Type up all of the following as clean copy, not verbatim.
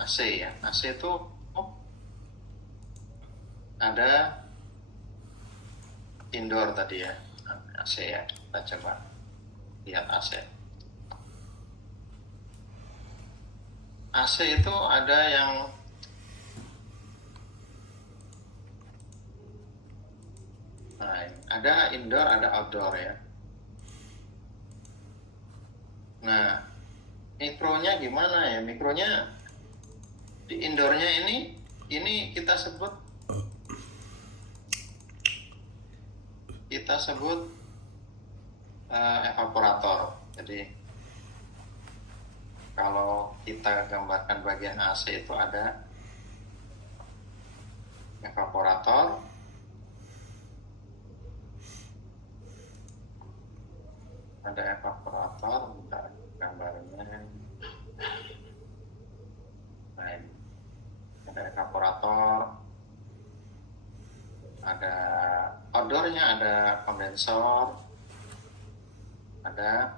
AC ya. AC itu ada indoor tadi ya. AC ya. Kita coba lihat AC. AC itu ada yang ada indoor, ada outdoor ya. Nah, mikronya gimana ya? Mikronya di indoornya ini kita sebut evaporator. Jadi kalau kita gambarkan bagian AC itu ada evaporator, bentar gambarnya. Nah, ada evaporator, ada outdoornya, ada kondensor, ada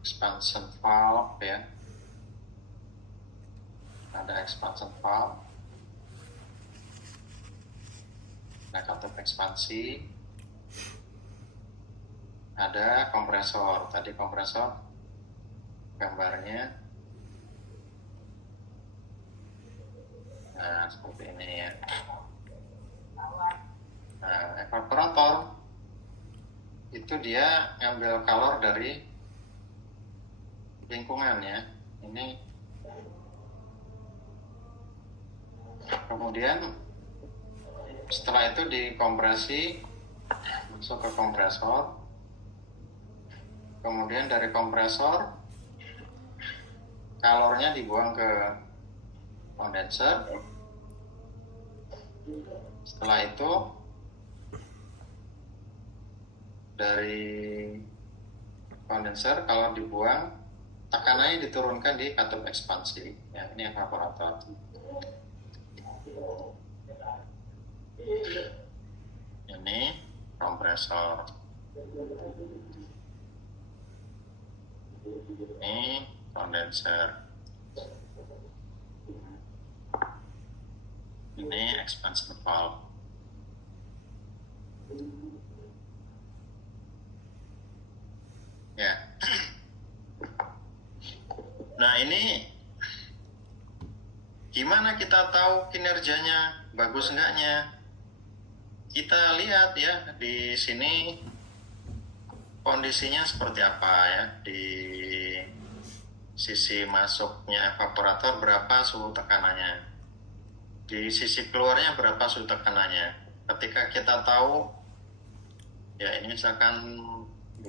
expansion valve ya, ada expansion valve, ada katup ekspansi, ada kompresor. Tadi kompresor gambarnya, nah seperti ini ya. Nah, evaporator itu dia ngambil kalor dari lingkungan ya. Ini kemudian setelah itu dikompresi masuk ke kompresor, kemudian dari kompresor kalornya dibuang ke kondenser. Setelah itu dari kondenser kalau dibuang, tekanannya diturunkan di katup ekspansi ya. Ini evaporator. Ini kompresor. Ini kondenser. Ini expansion valve. Ya. Nah, ini gimana kita tahu kinerjanya bagus enggaknya? Kita lihat ya di sini kondisinya seperti apa ya. Di sisi masuknya evaporator berapa suhu tekanannya, di sisi keluarnya berapa suhu tekanannya. Ketika kita tahu ya, ini misalkan 2,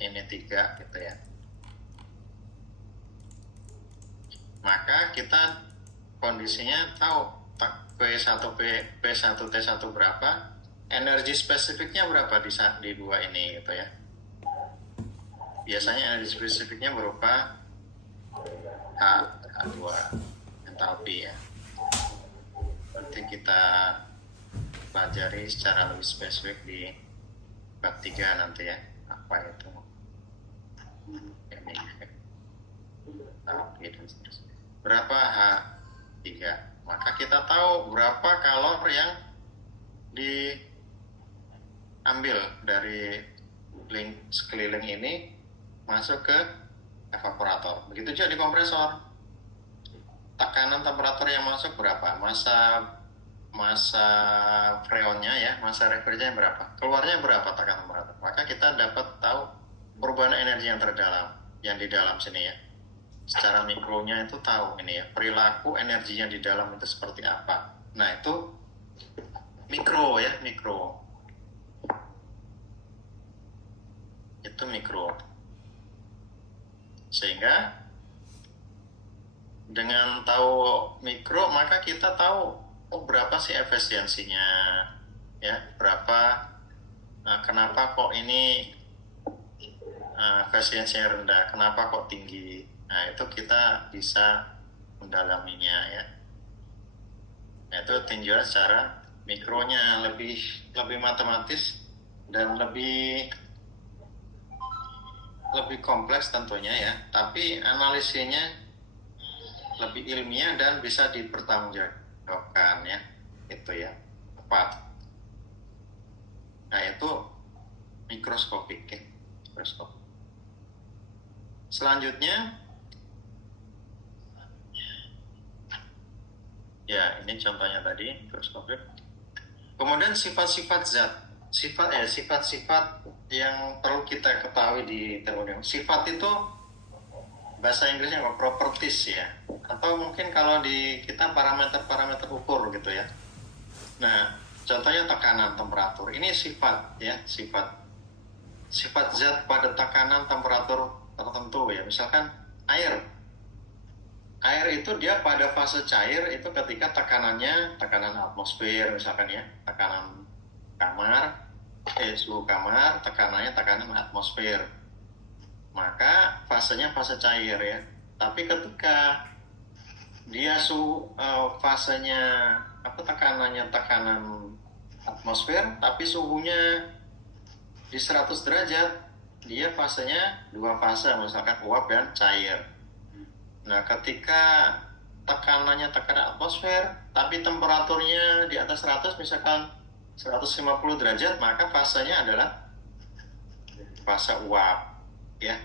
ini 3 gitu ya, maka kita kondisinya tahu P1 T1 berapa, energi spesifiknya berapa di 2 ini gitu ya. Biasanya energi spesifiknya berupa H2 entalpi ya. Nanti kita pelajari secara lebih spesifik di bab 3 nanti ya, apa itu entalpi dan seterusnya. Berapa H3, maka kita tahu berapa kalor yang diambil dari sekeliling ini masuk ke evaporator. Begitu juga di kompresor, tekanan temperatur yang masuk berapa, masa freonnya ya, masa refrigerantnya berapa, keluarnya berapa tekanan temperatur, maka kita dapat tahu perubahan energi yang terdalam yang di dalam sini ya. Secara mikronya itu tahu ini ya, perilaku energinya di dalam itu seperti apa. Nah, itu mikro ya, itu mikro. Sehingga dengan tahu mikro, maka kita tahu berapa sih efisiensinya ya, berapa, kenapa kok ini efisiensinya rendah, kenapa kok tinggi. Nah, itu kita bisa mendalaminya ya. Nah, itu tinjauan secara mikronya lebih matematis dan lebih lebih kompleks tentunya ya, tapi analisisnya lebih ilmiah dan bisa dipertanggungjawabkan ya, itu ya, tepat. Nah itu mikroskopik ya, mikroskop. Selanjutnya, ya ini contohnya tadi mikroskopik. Kemudian sifat-sifat zat, sifat-sifat yang perlu kita ketahui di termodinamika. Sifat itu bahasa Inggrisnya apa? Properties ya, atau mungkin kalau di kita parameter-parameter ukur gitu ya. Nah, contohnya tekanan, temperatur. Ini sifat ya, sifat zat pada tekanan temperatur tertentu ya. Misalkan air itu dia pada fase cair itu ketika tekanan atmosfer misalkan ya, tekanan kamar, suhu kamar, tekanan atmosfer, maka fasenya fase cair ya. Tapi ketika dia fasenya tekanan atmosfer tapi suhunya di 100 derajat, dia fasenya dua fase, misalkan uap dan cair. Nah, ketika tekanan atmosfer tapi temperaturnya di atas 100, misalkan 150 derajat, maka fasenya adalah fase uap ya.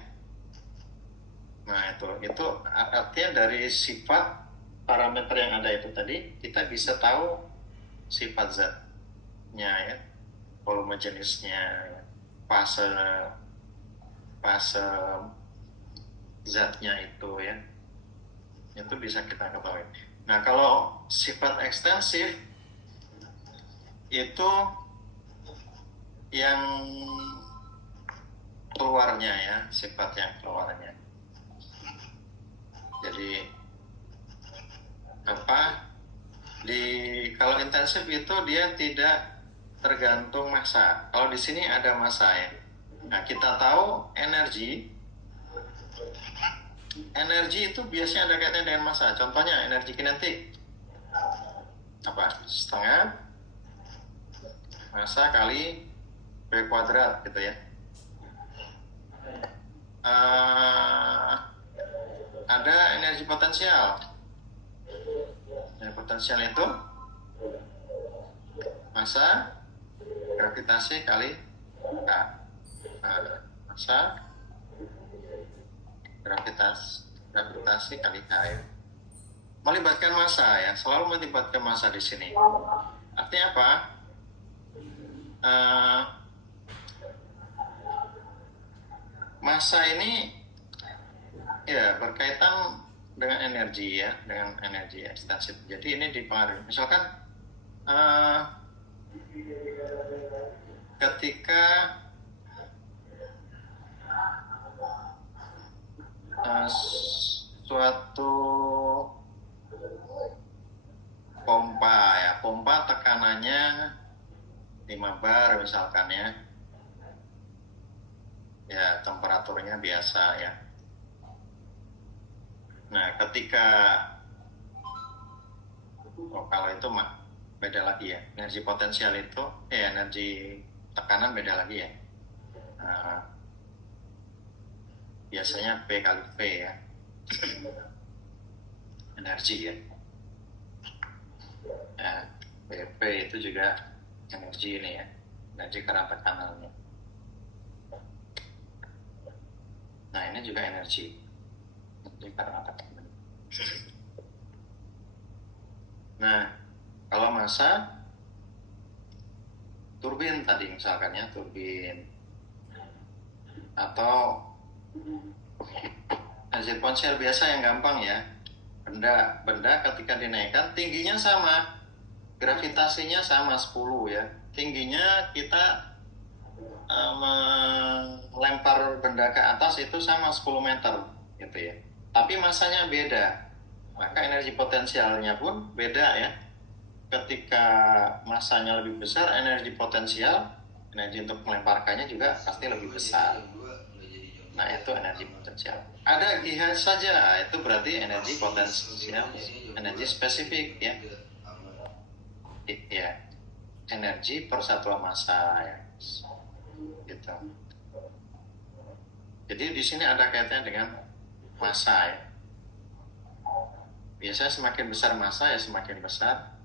Nah, itu artinya dari sifat parameter yang ada itu tadi kita bisa tahu sifat zatnya ya, volume jenisnya, fase zatnya itu ya. Itu bisa kita ketahui. Nah, kalau sifat ekstensif itu yang keluarnya ya, sifat yang keluarnya. Jadi kalau intensif itu dia tidak tergantung massa. Kalau di sini ada massa ya. Nah, kita tahu energi itu biasanya ada kaitannya dengan massa. Contohnya energi kinetik setengah massa kali V kuadrat gitu ya. Ada energi potensial. Energi potensial itu massa gravitasi kali K. Massa gravitasi kali K ya. Melibatkan massa ya, selalu melibatkan massa di sini. Artinya apa? Massa ini ya berkaitan dengan energi ya, dengan energi ekstensif. Jadi ini dipengaruhi. Misalkan ketika suatu pompa tekanannya 5 bar misalkan ya temperaturnya biasa ya. Nah, ketika kalau itu beda lagi ya, energi potensial itu energi tekanan beda lagi ya. Biasanya P kali V ya, energi ya. P itu juga energi ini ya, energi karena tekanannya. Nah, ini juga energi karena tekanan. Nah, kalau massa turbin tadi misalkan ya, turbin atau energi potensial biasa yang gampang ya, benda ketika dinaikkan tingginya sama, gravitasinya sama 10 ya, tingginya kita melempar benda ke atas itu sama 10 meter gitu ya, tapi massanya beda, maka energi potensialnya pun beda ya. Ketika massanya lebih besar, energi potensial, energi untuk melemparkannya juga pasti lebih besar. Nah, itu energi potensial. Ada jihad saja, itu berarti energi potensial, energi spesifik ya. Ya, energi persatuan massa ya. Gitu. Jadi di sini ada kaitannya dengan massa ya. Biasanya semakin besar massa ya semakin besar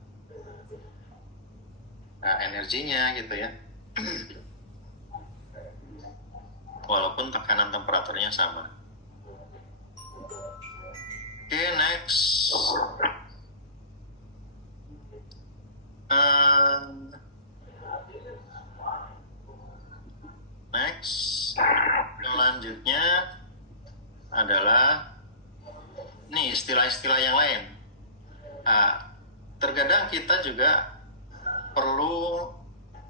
energinya gitu ya. Walaupun tekanan temperaturnya sama. Oke, next. Next, selanjutnya adalah nih istilah-istilah yang lain. Terkadang kita juga perlu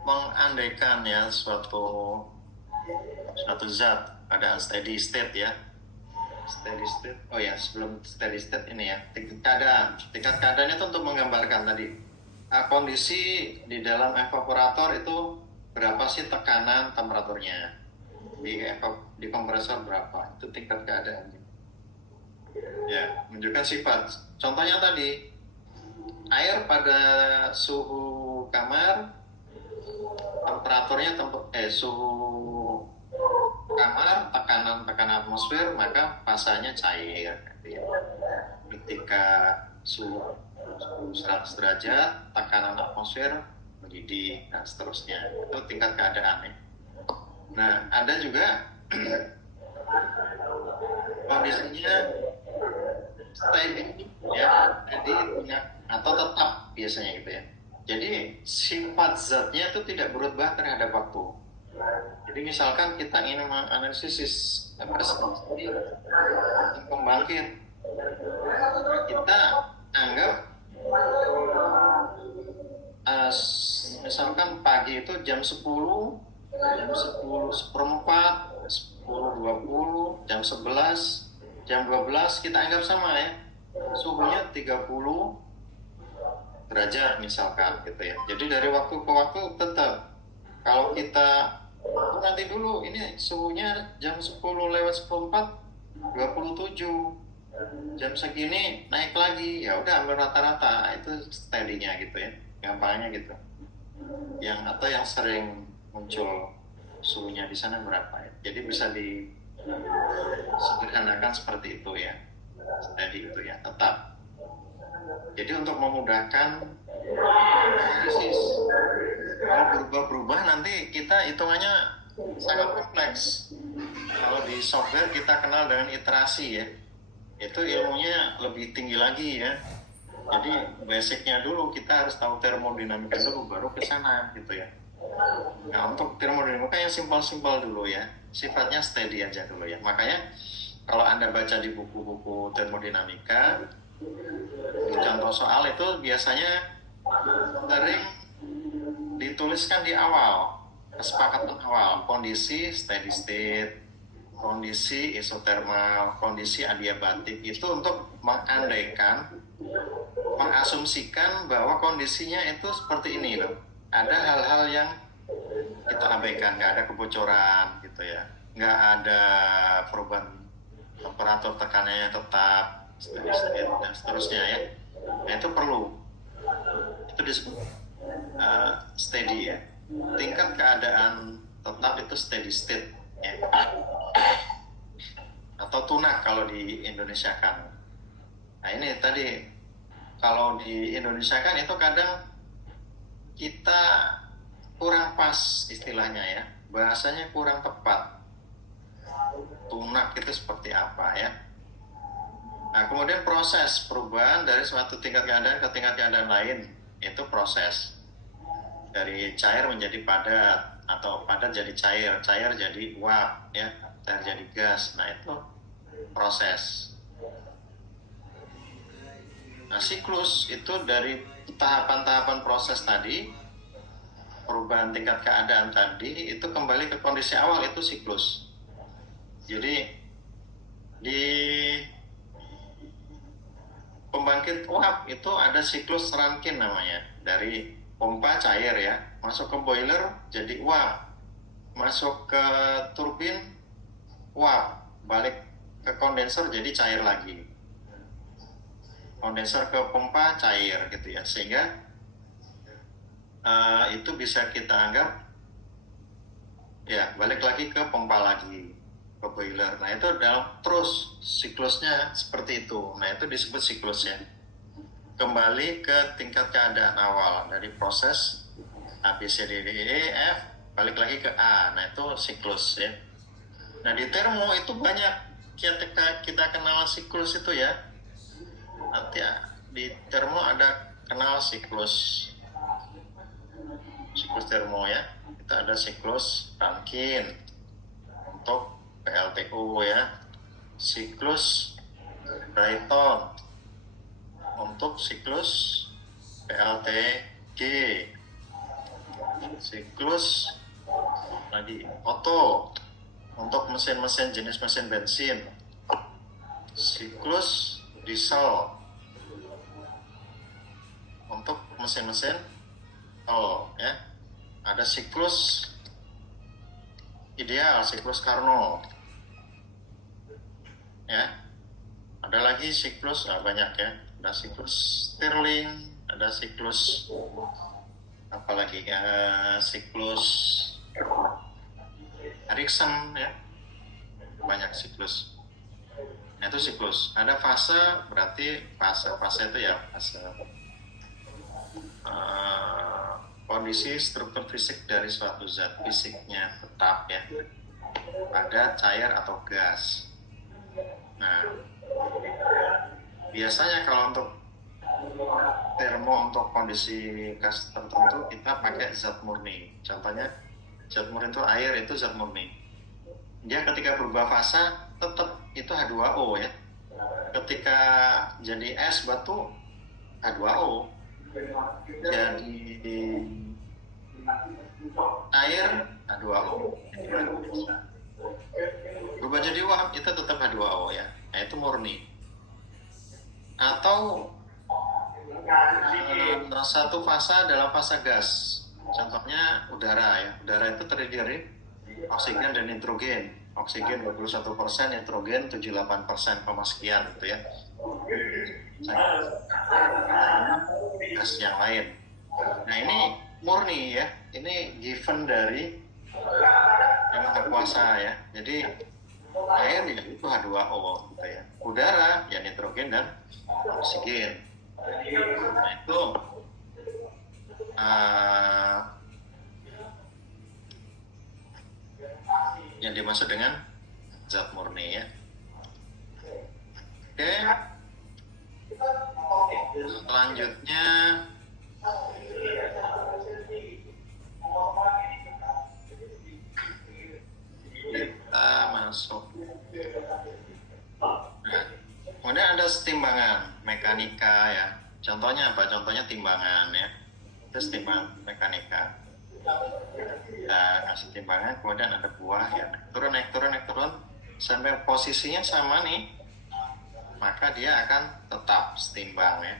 mengandaikan ya suatu zat pada steady state ya. Steady state. Oh ya, sebelum steady state ini ya, tingkat keadaan itu untuk menggambarkan tadi kondisi di dalam evaporator itu berapa sih tekanan temperaturnya, di kompresor berapa, itu tingkat keadaannya ya, menunjukkan sifat. Contohnya tadi air pada suhu kamar, temperaturnya suhu kamar, tekanan atmosfer, maka fasanya cair. Ketika suhu 100 derajat, tekanan atmosfer mendidih, dan seterusnya. Itu tingkat keadaan ya. Nah, ada juga kondisinya steady ya, atau tetap biasanya gitu ya. Jadi sifat zatnya itu tidak berubah terhadap waktu. Jadi misalkan kita ingin menganalisis pembangkit, kita anggap misalkan pagi itu jam 10 seperempat, 10.20, jam 11, jam 12 kita anggap sama ya, suhunya 30 derajat misalkan gitu ya. Jadi dari waktu ke waktu tetap, kalau kita nanti dulu ini suhunya jam 10 lewat seperempat 27, jam segini naik lagi, ya udah ambil rata-rata, itu steady-nya gitu ya, gampangnya gitu. Atau yang sering muncul suhunya di sana berapa ya, jadi bisa disederhanakan seperti itu ya, steady itu ya, tetap. Jadi untuk memudahkan analisis, kalau berubah-berubah nanti kita hitungannya sangat kompleks. Kalau di software kita kenal dengan iterasi ya, itu ilmunya lebih tinggi lagi ya. Jadi basicnya dulu kita harus tahu termodinamika dulu, baru ke sana gitu ya. Nah, untuk termodinamika yang simpel-simpel dulu ya, sifatnya steady aja dulu ya. Makanya kalau Anda baca di buku-buku termodinamika, di contoh soal itu biasanya sering dituliskan di awal, kesepakatan awal, kondisi steady state, kondisi isotermal, kondisi adiabatik, itu untuk mengasumsikan bahwa kondisinya itu seperti ini loh. Ada hal-hal yang kita abaikan, nggak ada kebocoran gitu ya, nggak ada perubahan temperatur, tekanannya tetap steady state dan seterusnya ya. Nah, itu perlu, itu disebut steady ya, tingkat keadaan tetap itu steady state ya. Atau tunak kalau di Indonesia kan. Nah ini tadi, kalau di Indonesia kan itu kadang kita kurang pas istilahnya ya, bahasanya kurang tepat. Tunak itu seperti apa ya. Nah kemudian proses perubahan dari suatu tingkat keadaan ke tingkat keadaan lain, itu proses dari cair menjadi padat, atau padat jadi cair, cair jadi uap ya, cair jadi gas. Nah itu proses. Nah siklus itu dari tahapan-tahapan proses tadi, perubahan tingkat keadaan tadi, itu kembali ke kondisi awal, itu siklus. Jadi di pembangkit uap itu ada siklus Rankine namanya, dari pompa cair ya, masuk ke boiler jadi uap, masuk ke turbin uap, balik ke kondenser jadi cair lagi, kondenser ke pompa cair gitu ya, sehingga itu bisa kita anggap ya balik lagi ke pompa lagi, ke ke boiler. Nah itu terus siklusnya seperti itu. Nah itu disebut siklusnya. Kembali ke tingkat keadaan awal dari proses A, B, C, D, E, F, balik lagi ke A. Nah itu siklus ya. Nah di termo itu banyak kita kenal siklus itu ya. Nanti ya, di termo ada kenal siklus termo ya. Kita ada siklus Rankine untuk PLTU ya, siklus Brayton untuk siklus PLTG, siklus lagi Otto untuk mesin-mesin jenis mesin bensin, siklus diesel untuk mesin-mesin ya. Ada siklus ideal, siklus Carnot ya. Ada lagi siklus banyak ya. Ada siklus Stirling, ada siklus apalagi siklus Erikson ya. Banyak siklus. Nah, itu siklus. Ada fase, berarti fase itu ya fase kondisi struktur fisik dari suatu zat, fisiknya tetap ya, pada cair atau gas. Nah, biasanya kalau untuk termo untuk kondisi gas tertentu kita pakai zat murni. Contohnya zat murni itu air, itu zat murni. Dia ketika berubah fase tetap itu H2O ya. Ketika jadi es batu H2O. Jadi air H2O. Berubah jadi uap itu tetap H2O ya. Nah itu murni. Atau satu fase adalah fase gas. Contohnya udara ya. Udara itu terdiri dari oksigen dan nitrogen. Oksigen 21%, nitrogen 78%, sekian gitu ya. Gas yang lain. Nah ini murni ya. Ini given dari yang Maha Kuasa ya. Jadi air ya itu H2O gitu ya. Udara ya nitrogen dan oksigen. Nah itu yang dimaksud dengan zat murni ya. Oke. Selanjutnya kita masuk. Nah, kemudian ada timbangan mekanika ya. Contohnya apa? Contohnya timbangan ya. Terus timbangan mekanika. Kita kasih timbangan, kemudian ada buah ya. Naik turun sampai posisinya sama nih. Maka dia akan tetap setimbang ya.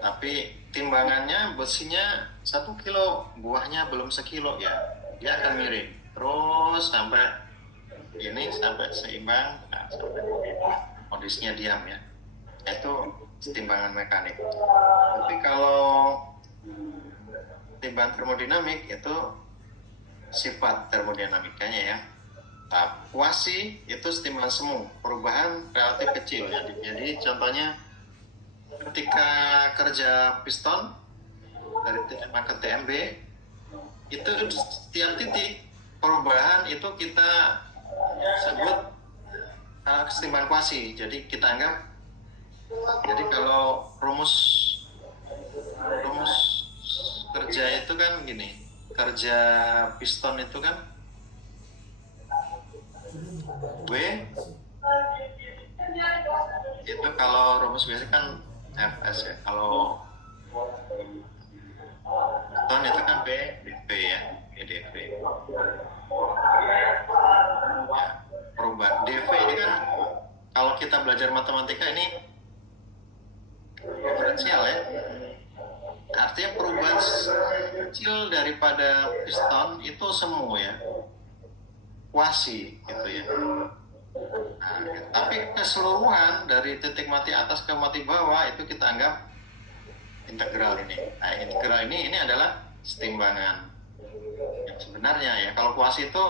Tapi timbangannya besinya 1 kilo, buahnya belum sekilo ya, dia akan miring terus sampai ini sampai seimbang, nah, sampai kondisinya diam ya. Itu timbangan mekanik. Tapi kalau timbangan termodinamik itu sifat termodinamikanya ya. Kuasi itu timbangan semu, perubahan relatif kecil ya. Jadi contohnya ketika kerja piston dari TMA ke TMB itu setiap titik perubahan itu kita sebut kesetimbangan kuasi. Jadi kita anggap, jadi kalau rumus kerja itu kan gini, kerja piston itu kan W itu kalau rumus biasa kan Fs ya, kalau beton itu kan B dV ya, dV ya, perubahan dV ini kan kalau kita belajar matematika ini diferensial ya, artinya perubahan kecil daripada piston itu semu ya, kuasi gitu ya. Nah, tapi keseluruhan dari titik mati atas ke mati bawah itu kita anggap integral ini. Nah, integral ini adalah setimbangan yang sebenarnya ya. Kalau kuasi itu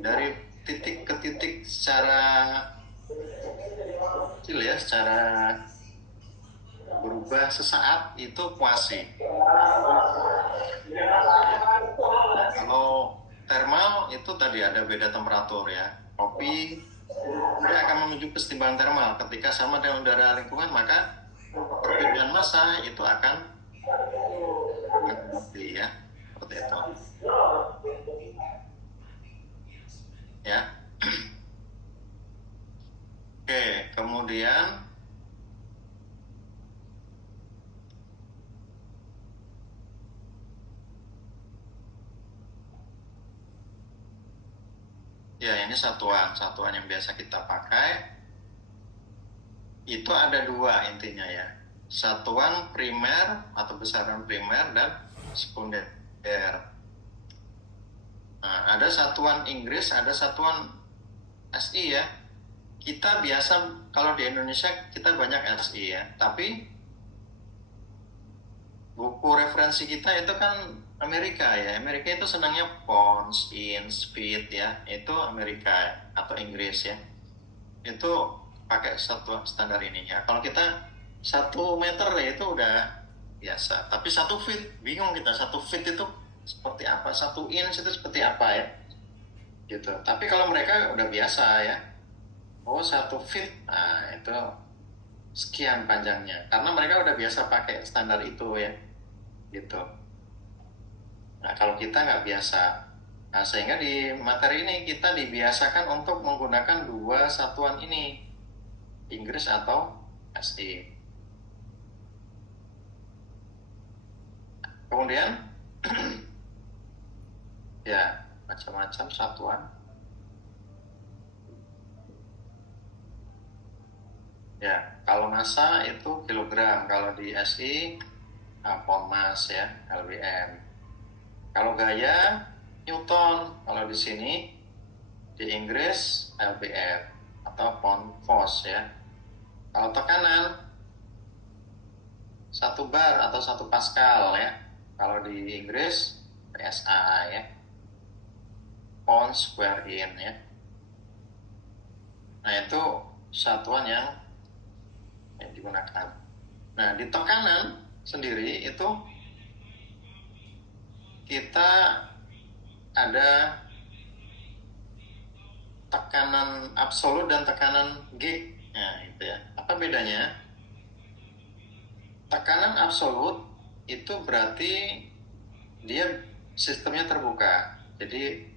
dari titik ke titik secara kecil ya, secara berubah sesaat itu kuasi. Kalau thermal itu tadi ada beda temperatur ya. Kopi dia akan menuju kesetimbangan thermal. Ketika sama dengan udara lingkungan, maka perbedaan massa itu akan mati ya, seperti itu. Ya. Oke, kemudian ya ini satuan yang biasa kita pakai. Itu ada dua intinya ya. Satuan primer atau besaran primer dan sekunder. Nah, ada satuan Inggris, ada satuan SI ya. Kita biasa kalau di Indonesia kita banyak SI ya, tapi buku referensi kita itu kan Amerika ya. Amerika itu senangnya pounds, inch, feet ya. Itu Amerika atau Inggris ya. Itu pakai satu standar ini ya. Kalau kita 1 meter ya itu udah biasa. Tapi 1 feet bingung kita. 1 feet itu seperti apa? 1 inch itu seperti apa ya? Gitu. Tapi kalau mereka udah biasa ya. Oh 1 feet, nah itu sekian panjangnya. Karena mereka udah biasa pakai standar itu ya. Gitu. Nah kalau kita nggak biasa. Nah sehingga di materi ini kita dibiasakan untuk menggunakan dua satuan ini. Inggris atau SI. Kemudian ya macam-macam satuan. Ya, kalau massa itu kilogram, kalau di SI pound mass ya, lbm. Kalau gaya Newton, kalau di sini di Inggris lbf atau pound force ya. Kalau tekanan 1 bar atau 1 Pascal ya. Kalau di Inggris PSA ya. Pound square in ya. Nah itu satuan yang digunakan. Nah di tekanan sendiri itu kita ada tekanan absolut dan tekanan G. Nah itu ya. Apa bedanya? Tekanan absolut itu berarti dia sistemnya terbuka. Jadi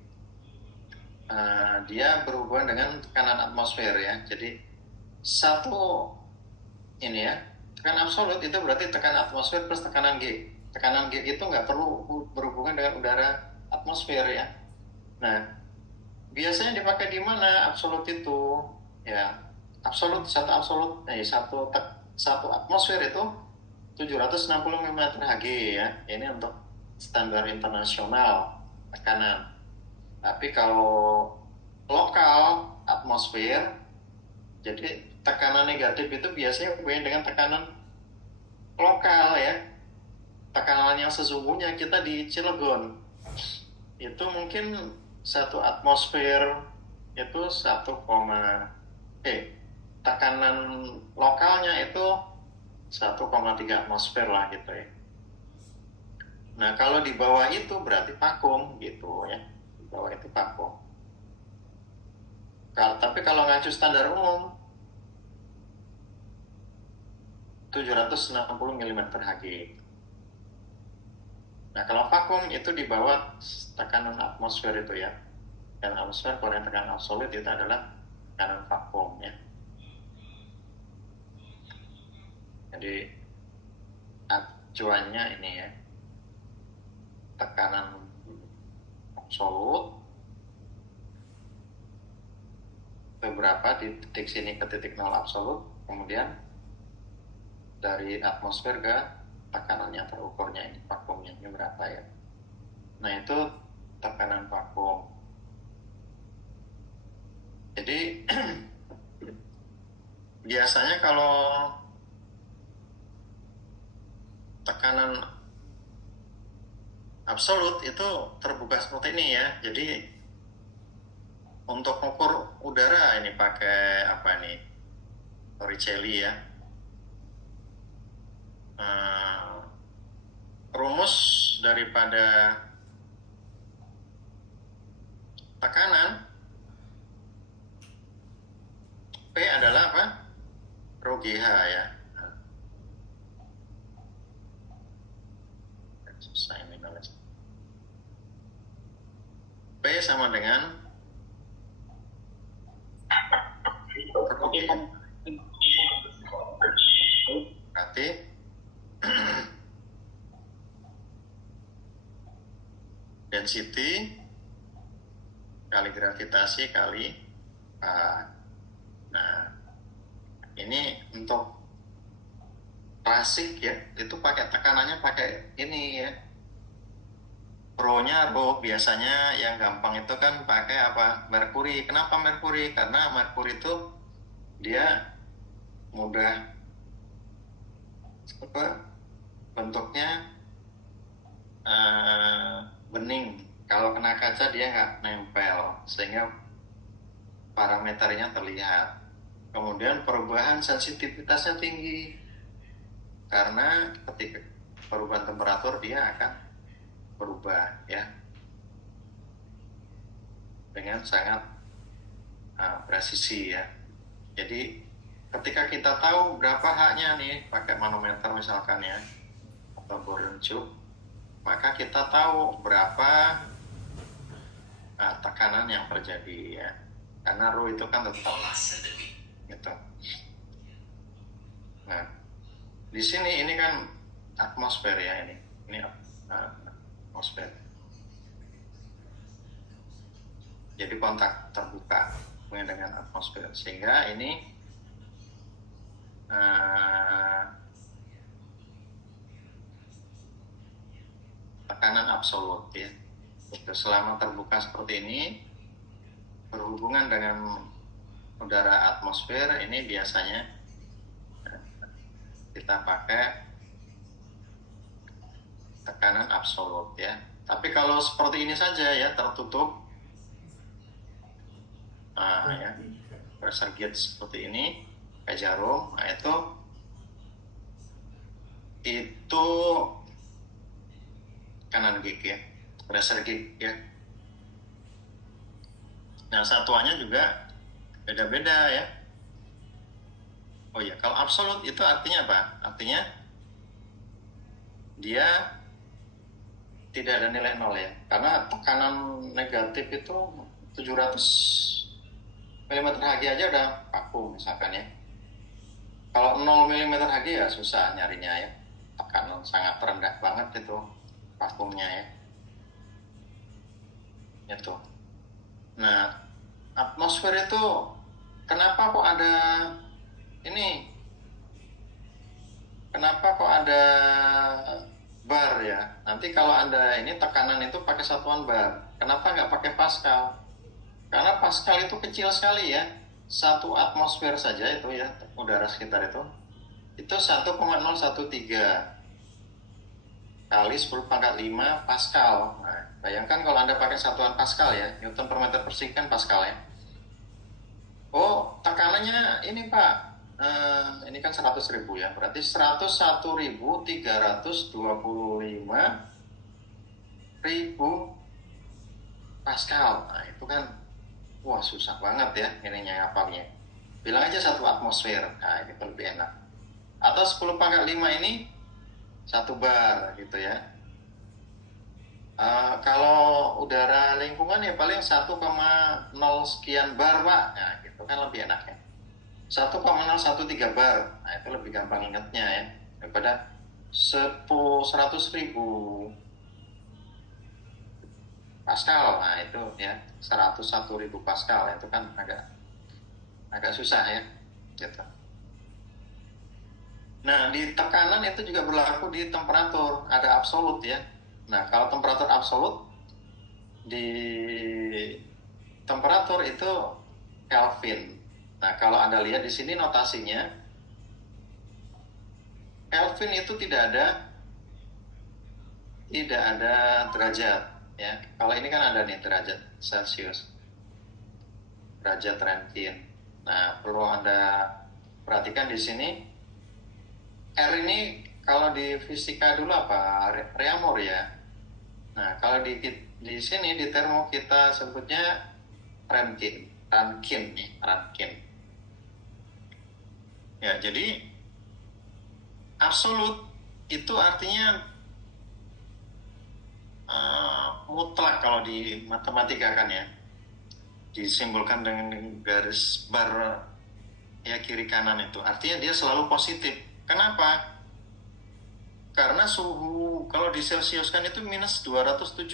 dia berhubungan dengan tekanan atmosfer ya. Jadi satu ini ya, tekanan absolut itu berarti tekanan atmosfer plus tekanan G. Tekanan G itu nggak perlu berhubungan dengan udara atmosfer ya. Nah, biasanya dipakai di mana absolut itu? Ya, satu atmosfer itu 760 mm Hg ya. Ini untuk standar internasional tekanan. Tapi kalau lokal atmosfer, jadi tekanan negatif itu biasanya hubungannya dengan tekanan lokal ya. Tekanan yang sesungguhnya kita di Cilegon itu mungkin 1 atmosfer itu tekanan lokalnya itu 1,3 atmosfer lah gitu ya. Nah kalau di bawah itu berarti vakum gitu ya. Di bawah itu vakum. Tapi kalau ngacu standar umum 760 mm Hg. Nah kalau vakum itu di bawah tekanan atmosfer itu ya. Dan atmosfer kalau yang tekanan absolut itu adalah tekanan vakum ya. Jadi acuannya ini ya, tekanan absolut beberapa di titik sini ke titik 0 absolut, kemudian dari atmosfer ke tekanan yang terukurnya ini, vakumnya ini berapa ya. Nah itu tekanan vakum. Jadi biasanya kalau tekanan absolut itu terbuka seperti ini ya. Jadi Untuk ukur udara ini pakai apa nih? Torricelli ya. Rumus daripada tekanan P adalah apa? Rho GH ya. Susah ini nulis. P sama dengan Rho GH. Berarti density kali gravitasi kali nah ini untuk klasik ya, itu pakai tekanannya pakai ini ya, Rho-nya Rho. Biasanya yang gampang itu kan pakai apa? Merkuri. Kenapa merkuri? Karena merkuri itu dia mudah apa, bentuknya bening. Kalau kena kaca dia nggak nempel, sehingga parameternya terlihat. Kemudian perubahan sensitivitasnya tinggi, karena ketika perubahan temperatur dia akan berubah ya dengan sangat presisi ya. Jadi ketika kita tahu berapa H-nya nih pakai manometer misalkan ya, atau Bourdon tube, maka kita tahu berapa tekanan yang terjadi ya, karena Rho itu kan tetap gitu. Nah, di sini ini kan atmosfer ya, ini atmosfer. Jadi kontak terbuka dengan atmosfer, sehingga ini tekanan absolut ya. Selama terbuka seperti ini, berhubungan dengan udara atmosfer, ini biasanya kita pakai tekanan absolut ya. Tapi kalau seperti ini saja ya, tertutup ya, pressure gauge seperti ini kayak jarum, nah itu kanan gig ya, pressure gig ya. Nah, satuannya juga beda-beda ya. Oh ya, kalau absolut itu artinya apa? Artinya dia tidak ada nilai nol ya, karena tekanan negatif itu 700 mm Hg aja udah vakum misalkan ya. Kalau 0 mm Hg ya susah nyarinya ya, tekanan sangat rendah banget itu vakumnya ya. Itu. Nah, atmosfer itu kenapa kok ada ini? Kenapa kok ada bar ya? Nanti kalau Anda ini tekanan itu pakai satuan bar. Kenapa nggak pakai Pascal? Karena Pascal itu kecil sekali ya. 1 atmosfer saja itu ya, udara sekitar itu 1,013 kali 10 pangkat 5 Pascal. Nah, bayangkan kalau Anda pakai satuan Pascal ya, Newton per meter persegi kan Pascal ya. Oh, tekanannya ini Pak, ini kan 100.000 ya, berarti 101.325.000 Pascal. Nah, itu kan wah susah banget ya ininya ngapalnya. Bilang aja 1 atmosfer, nah ini lebih enak. Atau 10 pangkat 5 ini 1 bar gitu ya. Kalau udara lingkungan ya paling 1,0 sekian bar Pak, nah gitu kan lebih enak ya. 1,013 bar, nah itu lebih gampang ingatnya ya, daripada 100.000 Pascal. Nah itu ya 101.000 Pascal, itu kan agak susah ya gitu. Nah, di tekanan itu juga berlaku di temperatur, ada absolut ya. Nah, kalau temperatur absolut di temperatur itu Kelvin. Nah, kalau Anda lihat di sini notasinya, Kelvin itu tidak ada derajat ya. Kalau ini kan ada nih derajat Celcius. derajat Röntgen. Nah, perlu Anda perhatikan di sini, R ini kalau di fisika dulu apa? Reaumur ya. Nah, kalau di sini di termo kita sebutnya Röntgen nih, Röntgen. Ya, jadi absolut itu artinya mutlak kalau di matematika kan ya, disimbolkan dengan garis bar ya kiri kanan itu, artinya dia selalu positif. Kenapa? Karena suhu kalau di Celcius kan itu minus 273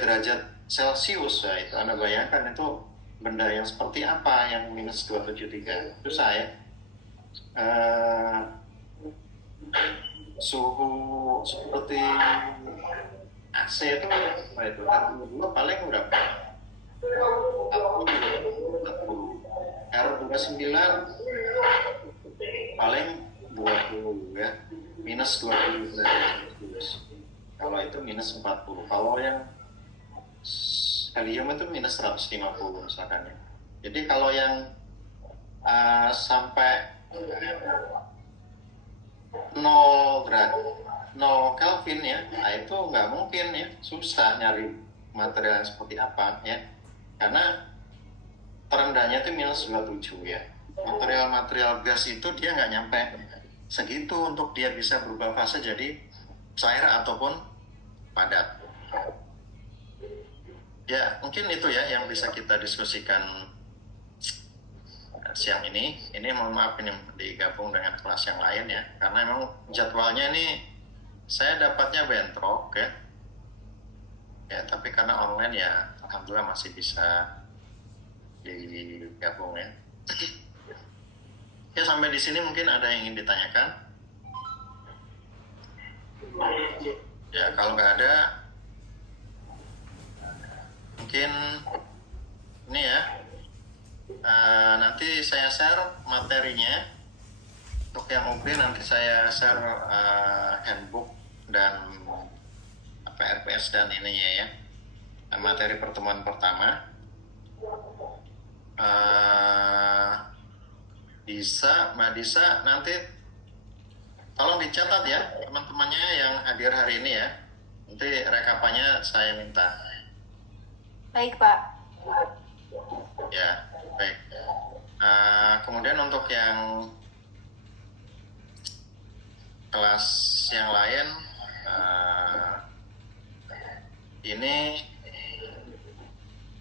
derajat Celcius. Nah, itu Anda bayangkan itu benda yang seperti apa yang minus 273. Itu saya suhu seperti AC itu R22 paling berapa? 40. R29 paling 20 ya, minus 20 derajat Celcius. Kalau itu minus 40. Kalau yang helium itu minus 150 misalkan ya. Jadi kalau yang sampai 0 Kelvin ya, nah itu nggak mungkin ya, susah nyari material yang seperti apa ya, karena terendahnya itu minus 27 ya. Material-material gas itu dia nggak nyampe segitu untuk dia bisa berubah fase jadi cair ataupun padat. Ya mungkin itu ya yang bisa kita diskusikan siang ini. Ini mohon maaf ini digabung dengan kelas yang lain ya, karena memang jadwalnya ini saya dapatnya bentrok ya. Ya tapi karena online ya alhamdulillah masih bisa digabung ya. Ya sampai di sini mungkin ada yang ingin ditanyakan. Ya kalau nggak ada, mungkin ini ya. Nanti saya share materinya. Untuk yang mungkin nanti saya share handbook dan RPS dan ininya ya, materi pertemuan pertama. Mbak Disa nanti tolong dicatat ya teman-temannya yang hadir hari ini ya. Nanti rekapannya saya minta. Baik Pak. Ya baik. Kemudian untuk yang kelas yang lain, ini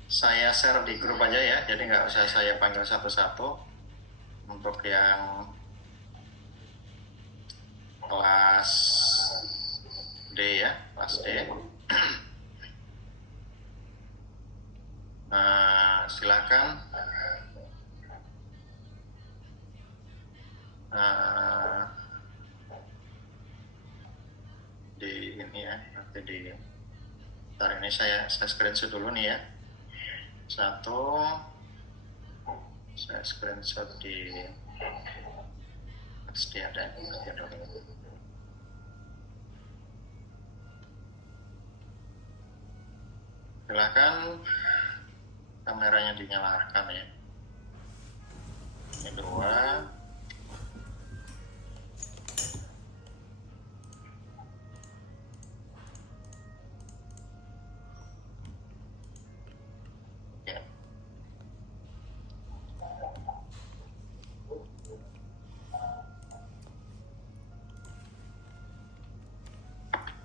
saya share di grup aja ya, jadi nggak usah saya panggil satu-satu. Untuk yang kelas D ya, kelas D. Silakan di ini ya, nanti di ntar ini saya screenshot dulu nih ya. Satu, saya screenshot di pasti ada dulu. Silakan kameranya dinyalakan ya. Ini dua. Ya.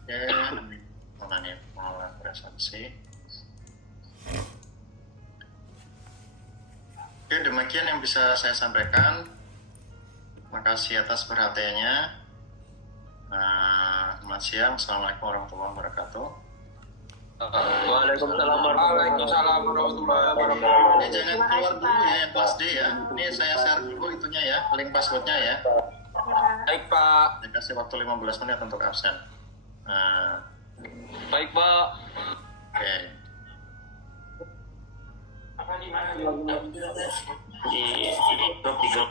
Oke, mana nih pengelola presentasi. Oke, demikian yang bisa saya sampaikan. Terima kasih atas perhatiannya. Selamat siang. Assalamualaikum warahmatullahi wabarakatuh. Waalaikumsalam warahmatullahi wabarakatuh. Ini jangan keluar dulu ya yang kelas D ya. Ini saya share dulu itunya ya, link passwordnya ya. Baik Pak. Saya kasih waktu 15 menit untuk absen. Baik Pak. Oke. Di grup